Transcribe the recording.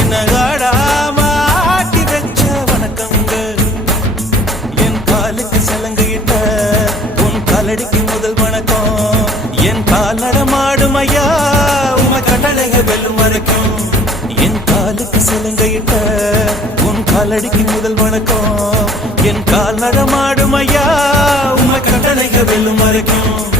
என்ன ஆடாம ஆட்டி வச்ச வணக்கங்க. என் காலுக்கு சலங்கையிட்ட உன் காலடிக்கு முதல் வணக்கம். என் கால் நடமாடும் ஐயா உம கட்டளைக வெல்லும் வரைக்கும். என் காலுக்கு சலங்கையிட்ட உன் காலடிக்கு முதல் வணக்கம். என் கால் நடமாடும் ஐயா உம கட்டளைக வெல்லும் வரைக்கும்.